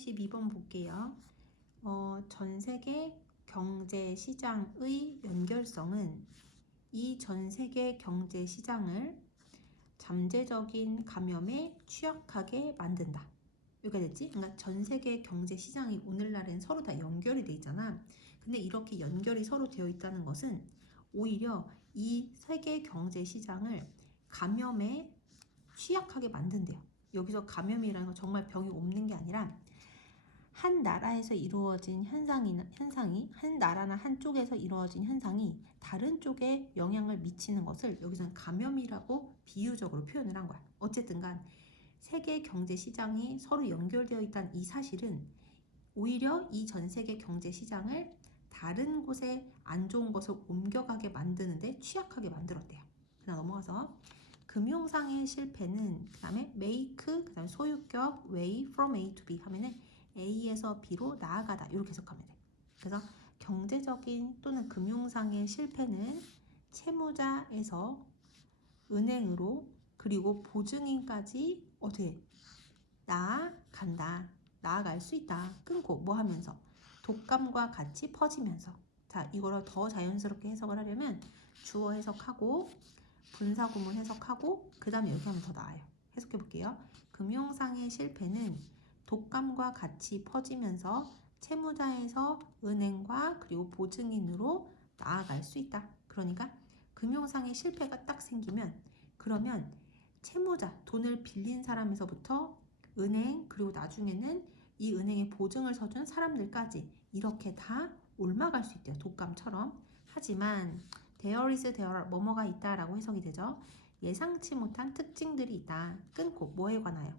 32번 볼게요. 어, 전 세계 경제 시장의 연결성은 이 전 세계 경제 시장을 잠재적인 감염에 취약하게 만든다. 여기가 됐지? 그러니까 전 세계 경제 시장이 오늘날엔 서로 다 연결이 돼 있잖아. 근데 이렇게 연결이 서로 되어 있다는 것은 오히려 이 세계 경제 시장을 감염에 취약하게 만든대요. 여기서 감염이라는 건 정말 병이 없는 게 아니라 한 나라에서 이루어진 현상이, 현상이 한 나라나 한쪽에서 이루어진 현상이 다른 쪽에 영향을 미치는 것을 여기서는 감염이라고 비유적으로 표현을 한 거야. 어쨌든 간 세계 경제 시장이 서로 연결되어 있다는 이 사실은 오히려 이 전 세계 경제 시장을 다른 곳에 안 좋은 것을 옮겨가게 만드는데 취약하게 만들었대요. 그다음 넘어가서 금융상의 실패는 그다음에 make 그다음에 소유격 way from A to B 하면은 A에서 B로 나아가다 이렇게 해석하면 돼. 그래서 경제적인 또는 금융상의 실패는 채무자에서 은행으로 그리고 보증인까지 어떻게 나아간다. 나아갈 수 있다. 끊고 뭐 하면서 독감과 같이 퍼지면서 자 이거를 더 자연스럽게 해석을 하려면 주어 해석하고 분사 구문 해석하고 그 다음에 여기 하면 더 나아요. 해석해 볼게요. 금융상의 실패는 독감과 같이 퍼지면서 채무자에서 은행과 그리고 보증인으로 나아갈 수 있다. 그러니까 금융상의 실패가 딱 생기면 그러면 채무자 돈을 빌린 사람에서부터 은행 그리고 나중에는 이 은행에 보증을 서준 사람들까지 이렇게 다 올라갈 수 있대요. 독감처럼. 하지만 there is there 뭐뭐가 있다라고 해석이 되죠. 예상치 못한 특징들이 있다. 끊고 뭐에 관하여?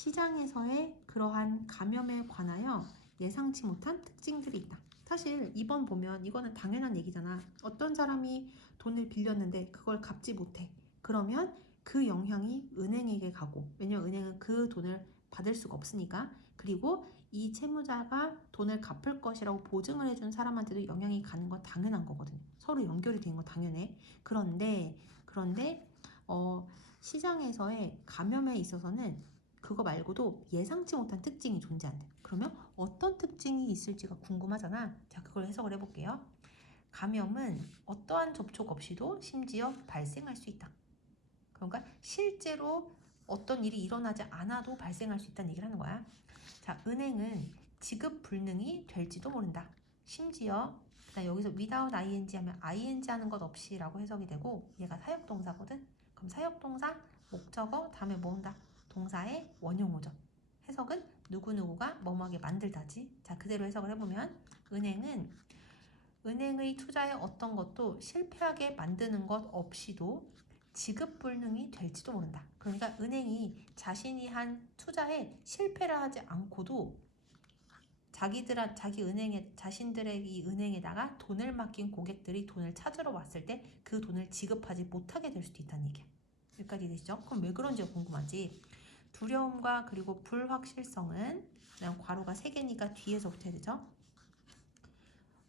시장에서의 그러한 감염에 관하여 예상치 못한 특징들이 있다. 사실 이번 보면 이거는 당연한 얘기잖아. 어떤 사람이 돈을 빌렸는데 그걸 갚지 못해. 그러면 그 영향이 은행에게 가고 왜냐면 은행은 그 돈을 받을 수가 없으니까 그리고 이 채무자가 돈을 갚을 것이라고 보증을 해준 사람한테도 영향이 가는 건 당연한 거거든요. 서로 연결이 된 건 당연해. 그런데 그런데 어, 시장에서의 감염에 있어서는 그거 말고도 예상치 못한 특징이 존재한대. 그러면 어떤 특징이 있을지가 궁금하잖아. 자, 그걸 해석을 해볼게요. 감염은 어떠한 접촉 없이도 심지어 발생할 수 있다. 그러니까 실제로 어떤 일이 일어나지 않아도 발생할 수 있다는 얘기를 하는 거야. 자, 은행은 지급 불능이 될지도 모른다. 심지어 여기서 without ing 하면 ing 하는 것 없이라고 해석이 되고 얘가 사역동사거든. 그럼 사역동사 목적어 다음에 뭐 온다? 동사의 원형오죠. 해석은 누구누구가 뭐뭐하게 만들다지. 자, 그대로 해석을 해보면 은행은 은행의 투자에 어떤 것도 실패하게 만드는 것 없이도 지급 불능이 될지도 모른다. 그러니까 은행이 자신이 한 투자에 실패를 하지 않고도 자기들 자기 은행에 자신들의 이 은행에다가 돈을 맡긴 고객들이 돈을 찾으러 왔을 때 그 돈을 지급하지 못하게 될 수도 있다는 얘기야. 여기까지 되시죠? 그럼 왜 그런지가 궁금하지. 두려움과 그리고 불확실성은 그냥 괄호가 세 개니까 뒤에서부터 해야 되죠.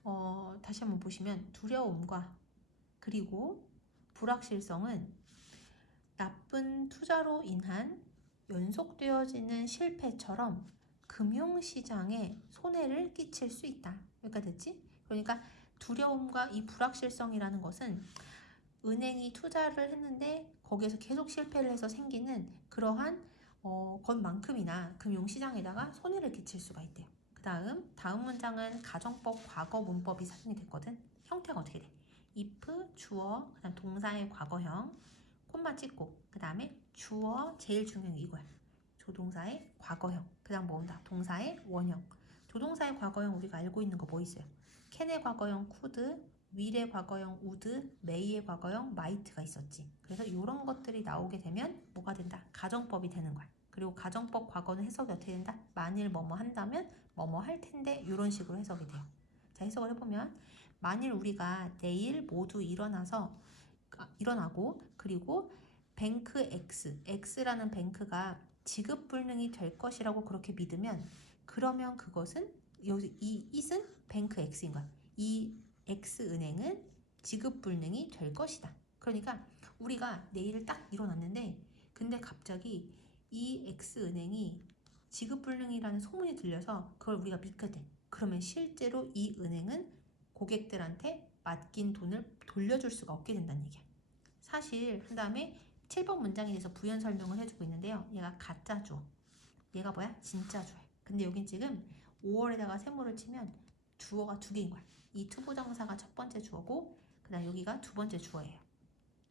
어, 다시 한번 보시면 두려움과 그리고 불확실성은 나쁜 투자로 인한 연속되어지는 실패처럼 금융시장에 손해를 끼칠 수 있다. 여기가 됐지? 그러니까 두려움과 이 불확실성이라는 것은 은행이 투자를 했는데 거기에서 계속 실패를 해서 생기는 그러한 어, 것만큼이나 금융시장에다가 손해를 끼칠 수가 있대요. 그 다음 다음 문장은 가정법 과거 문법이 사용이 됐거든. 형태가 어떻게 돼? if 주어 그다음 동사의 과거형 콤마 찍고 그 다음에 주어 제일 중요한 게 이거야. 조동사의 과거형 그 다음 뭐온다? 동사의 원형 조동사의 과거형 우리가 알고 있는 거 뭐 있어요? 캔의 과거형 쿠드 윌의 과거형 우드, 메이의 과거형 마이트가 있었지. 그래서 이런 것들이 나오게 되면 뭐가 된다? 가정법이 되는 거야. 그리고 가정법 과거는 해석이 어떻게 된다? 만일 뭐뭐 한다면 뭐뭐 할 텐데 이런 식으로 해석이 돼요. 자 해석을 해보면 만일 우리가 내일 모두 일어나서 아, 일어나고 그리고 뱅크 X, X라는 뱅크가 지급 불능이 될 것이라고 그렇게 믿으면 그러면 그것은 이 it은 뱅크 X인 거야. 이 X은행은 지급 불능이 될 것이다. 그러니까 우리가 내일 딱 일어났는데 근데 갑자기 이 X은행이 지급불능이라는 소문이 들려서 그걸 우리가 믿게 돼. 그러면 실제로 이 은행은 고객들한테 맡긴 돈을 돌려줄 수가 없게 된다는 얘기야. 사실 그 다음에 7번 문장에 대해서 부연 설명을 해주고 있는데요. 얘가 가짜 주어. 얘가 뭐야? 진짜 주어. 근데 여긴 지금 5월에다가 세모를 치면 주어가 두 개인 거야. 이 투부정사가 첫 번째 주어고 그 다음 여기가 두 번째 주어예요.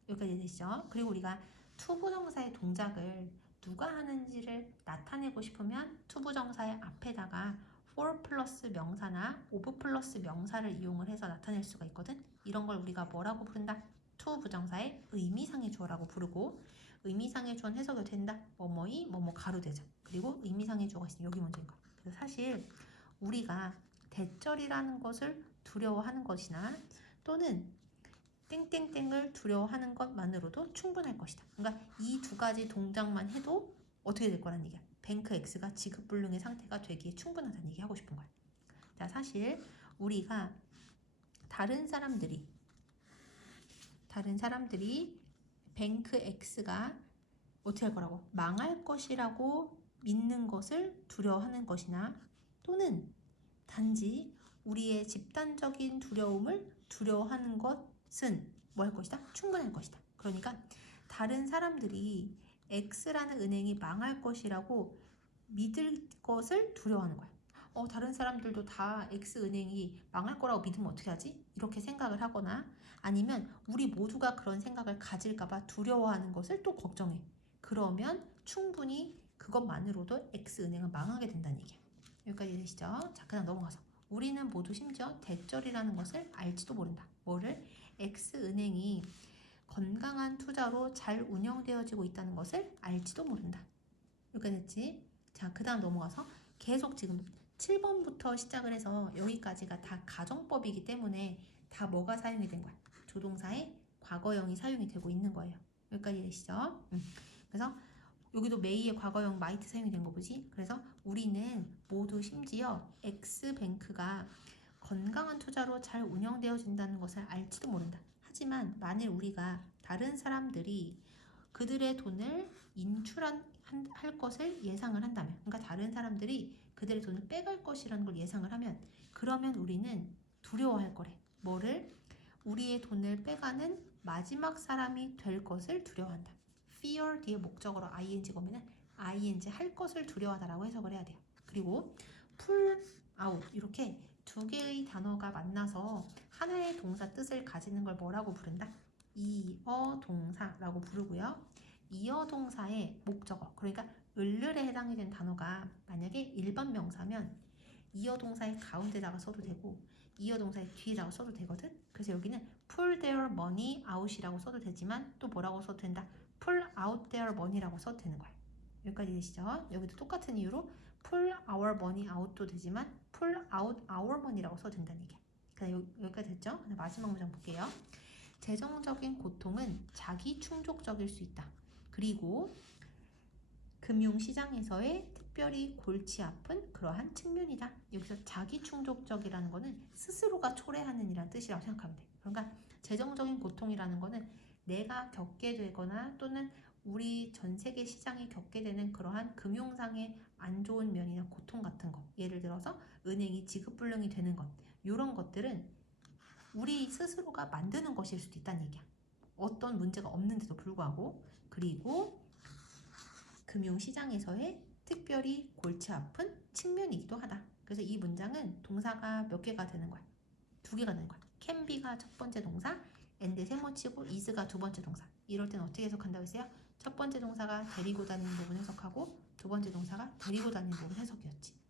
여기까지 되시죠? 그리고 우리가 투부정사의 동작을 누가 하는지를 나타내고 싶으면 투부정사의 앞에다가 for 플러스 명사나 of 플러스 명사를 이용을 해서 나타낼 수가 있거든. 이런 걸 우리가 뭐라고 부른다? 투 부정사의 의미상의 주어라고 부르고 의미상의 주어는 해석이 된다. 뭐뭐이 뭐뭐 가로되죠. 그리고 의미상의 주어가 있으면 여기 먼저인 거야. 그래서 사실 우리가 대절이라는 것을 두려워하는 것이나 또는 땡땡땡을 두려워하는 것만으로도 충분할 것이다. 그러니까 이 두 가지 동작만 해도 어떻게 될 거란 얘기야. 뱅크 X가 지급불능의 상태가 되기에 충분하다는 얘기 하고 싶은 거야. 자, 사실 우리가 다른 사람들이 다른 사람들이 뱅크 X가 어떻게 할 거라고 망할 것이라고 믿는 것을 두려워하는 것이나 또는 단지 우리의 집단적인 두려움을 두려워하는 것 은 뭐 할 것이다? 충분할 것이다. 그러니까 다른 사람들이 X라는 은행이 망할 것이라고 믿을 것을 두려워하는 거야. 어, 다른 사람들도 다 X은행이 망할 거라고 믿으면 어떻게 하지? 이렇게 생각을 하거나 아니면 우리 모두가 그런 생각을 가질까봐 두려워하는 것을 또 걱정해. 그러면 충분히 그것만으로도 X은행은 망하게 된다는 얘기야. 여기까지 되시죠? 자, 그다음 넘어가서 우리는 모두 심지어 대절이라는 것을 알지도 모른다. 뭐를? X은행이 건강한 투자로 잘 운영되어지고 있다는 것을 알지도 모른다. 여기까지 됐지? 자, 그 다음 넘어가서 계속 지금 7번부터 시작을 해서 여기까지가 다 가정법이기 때문에 다 뭐가 사용이 된 거야? 조동사의 과거형이 사용이 되고 있는 거예요. 여기까지 되시죠? 음. 그래서 여기도 메이의 과거형 마이트 사용이 된 거 보지? 그래서 우리는 모두 심지어 X뱅크가 건강한 투자로 잘 운영되어진다는 것을 알지도 모른다. 하지만 만일 우리가 다른 사람들이 그들의 돈을 인출한 한- 할 것을 예상을 한다면, 그러니까 다른 사람들이 그들의 돈을 빼갈 것이라는 걸 예상을 하면, 그러면 우리는 두려워할 거래. 뭐를? 우리의 돈을 빼가는 마지막 사람이 될 것을 두려워한다. fear 뒤에 목적어로 ing 거면은 ing 할 것을 두려워하다라고 해석을 해야 돼요. 그리고 pull out 이렇게 두 개의 단어가 만나서 하나의 동사 뜻을 가지는 걸 뭐라고 부른다? 이어 동사라고 부르고요. 이어 동사의 목적어 그러니까 을을에 해당이 된 단어가 만약에 일반 명사면 이어 동사의 가운데다가 써도 되고 이어 동사의 뒤에다가 써도 되거든. 그래서 여기는 pull their money out이라고 써도 되지만 또 뭐라고 써도 된다. pull out their money라고 써도 되는 거야. 여기까지 되시죠? 여기도 똑같은 이유로 pull our money out도 되지만 pull out our money라고 써도 된다는 얘기야. 그래서 여- 여기까지 됐죠? 마지막 문장 볼게요. 재정적인 고통은 자기 충족적일 수 있다. 그리고 금융시장에서의 특별히 골치 아픈 그러한 측면이다. 여기서 자기 충족적이라는 거는 스스로가 초래하는 이란 뜻이라고 생각하면 돼. 그러니까 재정적인 고통이라는 거는 내가 겪게 되거나 또는 우리 전 세계 시장이 겪게 되는 그러한 금융상의 안 좋은 면이나 고통 같은 것. 예를 들어서 은행이 지급불능이 되는 것. 이런 것들은 우리 스스로가 만드는 것일 수도 있다는 얘기야. 어떤 문제가 없는데도 불구하고 그리고 금융시장에서의 특별히 골치 아픈 측면이기도 하다. 그래서 이 문장은 동사가 몇 개가 되는 거야? 두 개가 되는 거야. be가 첫 번째 동사, and 세모치고 is가 두 번째 동사. 이럴 때는 어떻게 해석한다고 했어요? 첫 번째 동사가 데리고 다니는 부분 해석하고 두 번째 동사가 데리고 다니는 해석이었지.